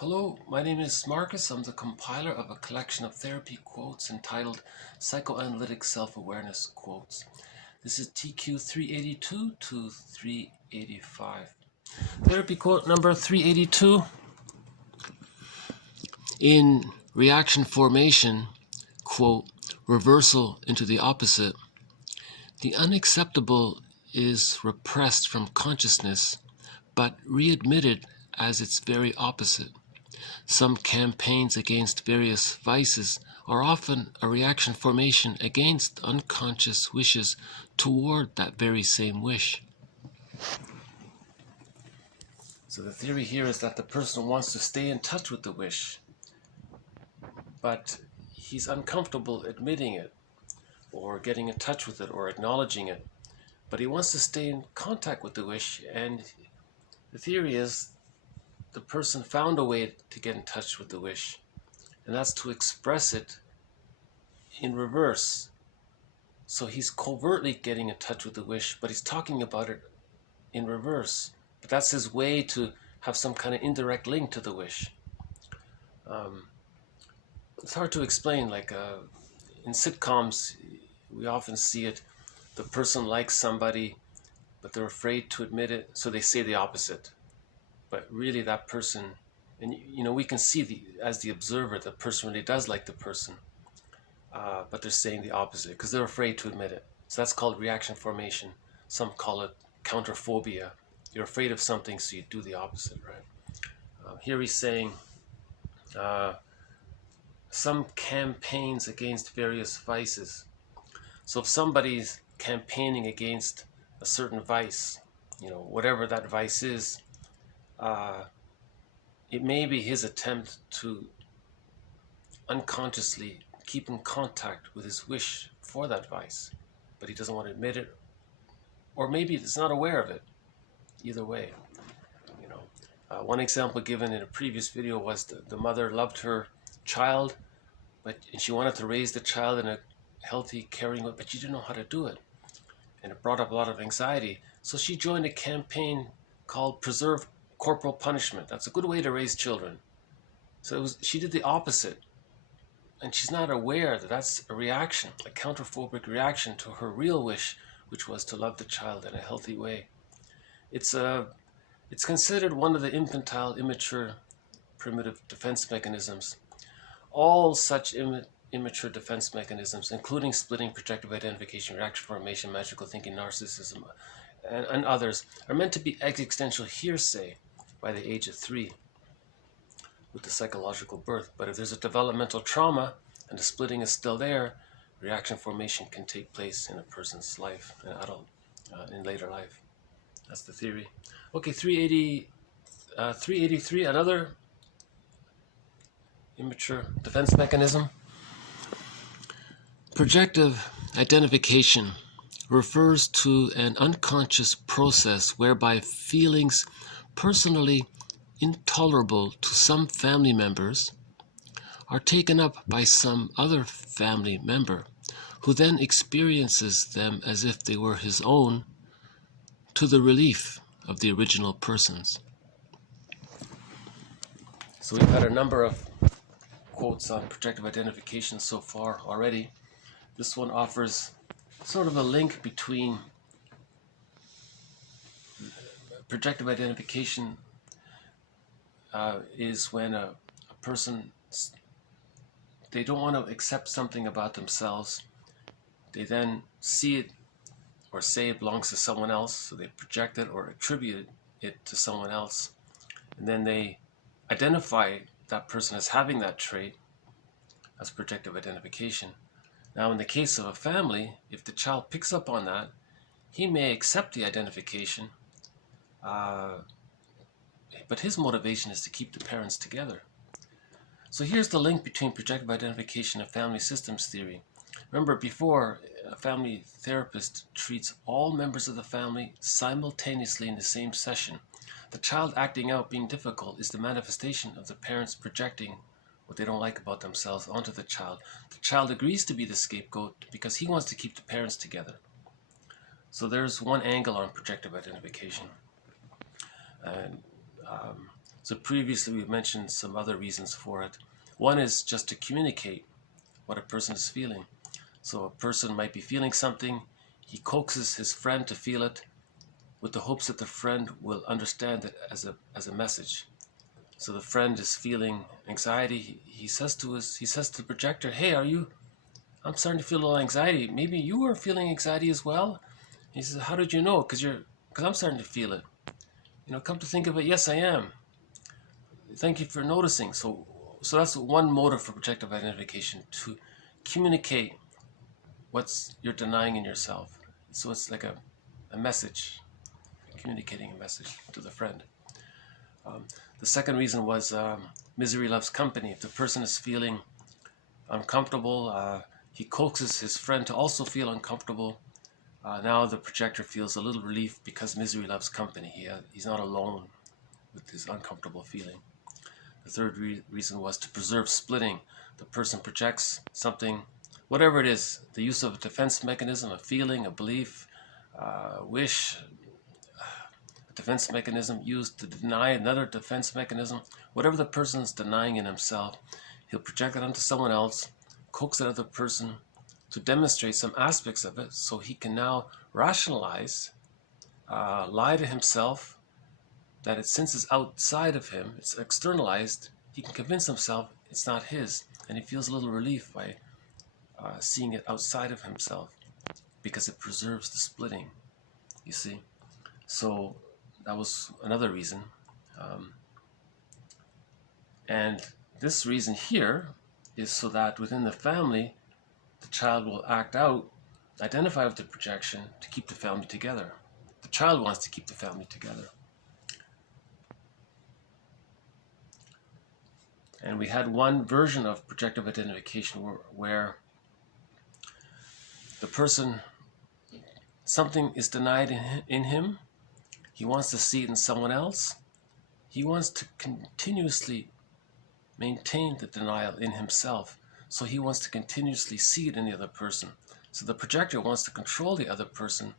Hello, my name is Marcus. I'm the compiler of a collection of therapy quotes entitled Psychoanalytic Self-Awareness Quotes. This is TQ 382 to 385. Therapy quote number 382. In reaction formation, quote, reversal into the opposite, the unacceptable is repressed from consciousness, but readmitted as its very opposite. Some campaigns against various vices are often a reaction formation against unconscious wishes toward that very same wish. So the theory here is that the person wants to stay in touch with the wish, but he's uncomfortable admitting it, or getting in touch with it, or acknowledging it. But he wants to stay in contact with the wish, and the theory is the person found a way to get in touch with the wish, and that's to express it in reverse. So he's covertly getting in touch with the wish, but he's talking about it in reverse. But that's his way to have some kind of indirect link to the wish. It's hard to explain. Like in sitcoms, we often see it. The person likes somebody, but they're afraid to admit it, so they say the opposite. But really that person, and we can see as the observer, the person really does like the person, but they're saying the opposite because they're afraid to admit it. So that's called reaction formation. Some call it counterphobia. You're afraid of something, so you do the opposite, right? Here he's saying some campaigns against various vices. So if somebody's campaigning against a certain vice, whatever that vice is, it may be his attempt to unconsciously keep in contact with his wish for that vice, but he doesn't want to admit it, or maybe he's not aware of it. Either way, one example given in a previous video was the mother loved her child, and she wanted to raise the child in a healthy, caring way, but she didn't know how to do it, and it brought up a lot of anxiety. So she joined a campaign called Preserve Corporal Punishment. That's a good way to raise children. So she did the opposite, and she's not aware that that's a reaction, a counterphobic reaction to her real wish, which was to love the child in a healthy way. It's considered one of the infantile, immature, primitive defense mechanisms. All such immature defense mechanisms, including splitting, projective identification, reaction formation, magical thinking, narcissism, and others, are meant to be existential hearsay by the age of 3 with the psychological birth. But if there's a developmental trauma and the splitting is still there, reaction formation can take place in a person's life, an adult, in later life. That's the theory. Okay, 383, another immature defense mechanism. Projective identification refers to an unconscious process whereby feelings personally intolerable to some family members are taken up by some other family member, who then experiences them as if they were his own, to the relief of the original persons. So we've had a number of quotes on projective identification so far already. This one offers sort of a link between projective identification is when a person, they don't want to accept something about themselves. They then see it or say it belongs to someone else, so they project it or attribute it to someone else, and then they identify that person as having that trait as projective identification. Now, in the case of a family, if the child picks up on that, he may accept the identification, but his motivation is to keep the parents together. So here's the link between projective identification and family systems theory. Remember, before, a family therapist treats all members of the family simultaneously in the same session. The child acting out being difficult is the manifestation of the parents projecting what they don't like about themselves onto the child. The child agrees to be the scapegoat because he wants to keep the parents together. So there's one angle on projective identification. And So previously we mentioned some other reasons for it. One is just to communicate what a person is feeling. So a person might be feeling something, he coaxes his friend to feel it with the hopes that the friend will understand it as a message. So the friend is feeling anxiety, he says to the projector, hey, I'm starting to feel a little anxiety. Maybe you are feeling anxiety as well? He says, how did you know? Because I'm starting to feel it. Come to think of it, yes, I am. Thank you for noticing. So that's one motive for projective identification, to communicate what you're denying in yourself. So it's like a message, communicating a message to the friend. The second reason was misery loves company. If the person is feeling uncomfortable, he coaxes his friend to also feel uncomfortable. Now the projector feels a little relief because misery loves company. He's not alone with his uncomfortable feeling. The third reason was to preserve splitting. The person projects something, whatever it is, the use of a defense mechanism, a feeling, a belief, wish, a defense mechanism used to deny another defense mechanism. Whatever the person is denying in himself, he'll project it onto someone else, coax that other person to demonstrate some aspects of it, so he can now rationalize, lie to himself that since it's outside of him, it's externalized, he can convince himself it's not his, and he feels a little relief by seeing it outside of himself, because it preserves the splitting, you see. So that was another reason. And this reason here is so that within the family, the child will act out, identify with the projection to keep the family together. The child wants to keep the family together. And we had one version of projective identification where the person, something is denied in him, he wants to see it in someone else, he wants to continuously maintain the denial in himself, so he wants to continuously see it in the other person. So the projector wants to control the other person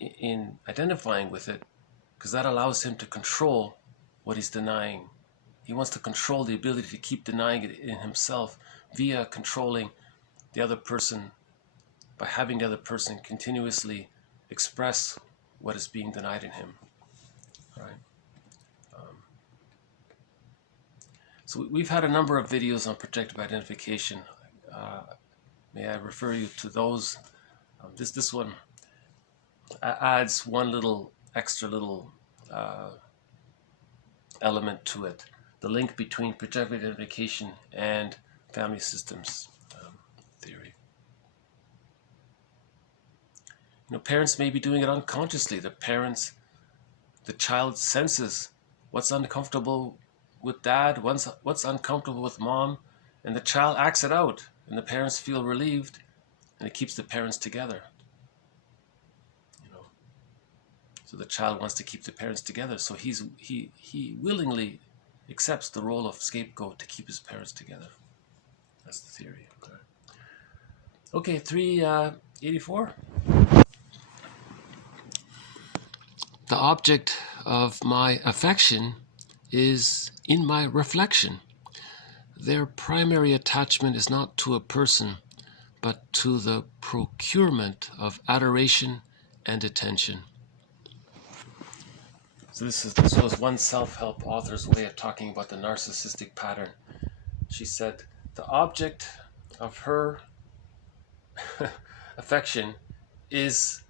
in identifying with it, because that allows him to control what he's denying. He wants to control the ability to keep denying it in himself via controlling the other person, by having the other person continuously express what is being denied in him. All right. So we've had a number of videos on projective identification. May I refer you to those? This one adds one extra little element to it. The link between projective identification and family systems theory. Parents may be doing it unconsciously. The child senses what's uncomfortable with dad, what's uncomfortable with mom, and the child acts it out, and the parents feel relieved, and it keeps the parents together. So the child wants to keep the parents together, so he willingly accepts the role of scapegoat to keep his parents together. That's the theory. Okay, 384. The object of my affection is in my reflection. Their primary attachment is not to a person, but to the procurement of adoration and attention. So this was one self-help author's way of talking about the narcissistic pattern. She said the object of her affection is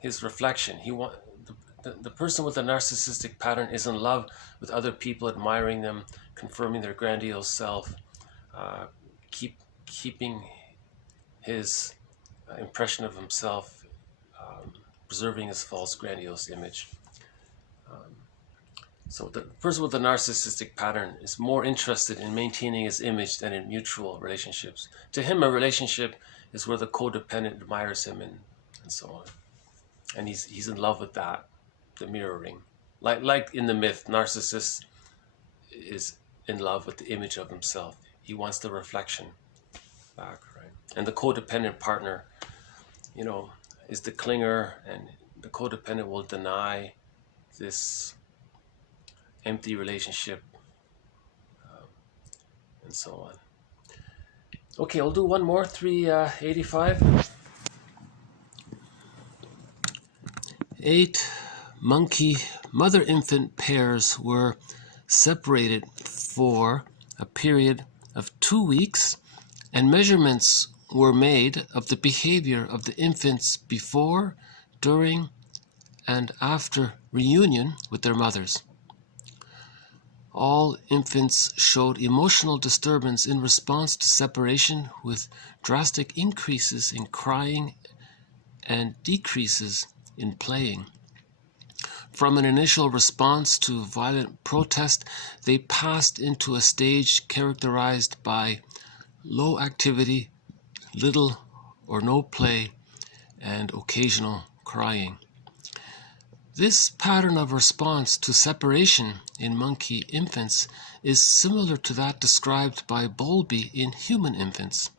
his reflection. The person with the narcissistic pattern is in love with other people, admiring them, confirming their grandiose self, keeping his impression of himself, preserving his false grandiose image. So the person with the narcissistic pattern is more interested in maintaining his image than in mutual relationships. To him, a relationship is where the codependent admires him and so on. And he's in love with that, the mirroring. Like in the myth, Narcissus is in love with the image of himself. He wants the reflection back, right? And the codependent partner, is the clinger, and the codependent will deny this empty relationship, and so on. Okay, I'll do one more, 385. 8 monkey mother-infant pairs were separated for a period of 2 weeks, and measurements were made of the behavior of the infants before, during, and after reunion with their mothers. All infants showed emotional disturbance in response to separation, with drastic increases in crying and decreases in playing. From an initial response to violent protest, they passed into a stage characterized by low activity, little or no play, and occasional crying. This pattern of response to separation in monkey infants is similar to that described by Bowlby in human infants.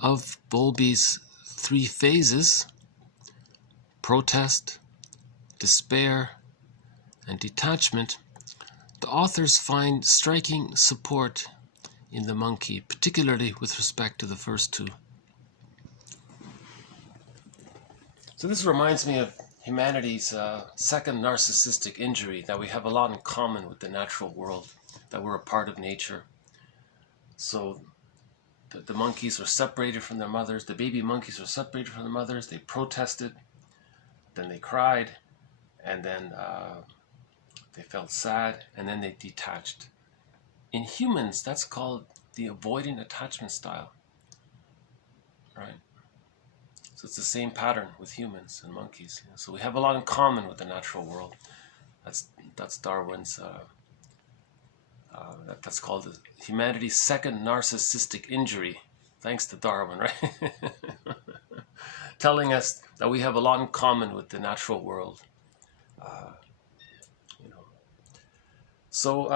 Of Bowlby's 3 phases, protest, despair, and detachment, the authors find striking support in the monkey, particularly with respect to the first 2. So this reminds me of humanity's second narcissistic injury, that we have a lot in common with the natural world, that we're a part of nature. So the monkeys were separated from their mothers, the baby monkeys were separated from their mothers, they protested, then they cried, and then they felt sad, and then they detached. In humans, that's called the avoidant attachment style, right? So it's the same pattern with humans and monkeys. So we have a lot in common with the natural world. That's Darwin's, that's called humanity's second narcissistic injury, thanks to Darwin, right? Telling us that we have a lot in common with the natural world. So,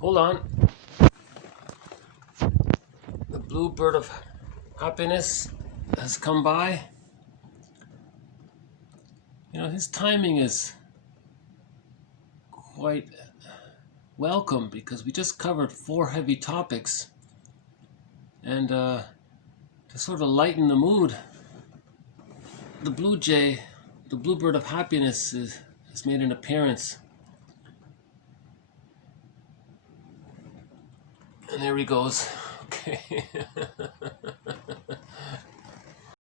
hold on. The blue bird of happiness has come by. You know, his timing is quite welcome, because we just covered 4 heavy topics, and to sort of lighten the mood, the blue jay, the blue bird of happiness, has made an appearance. And there he goes. Okay.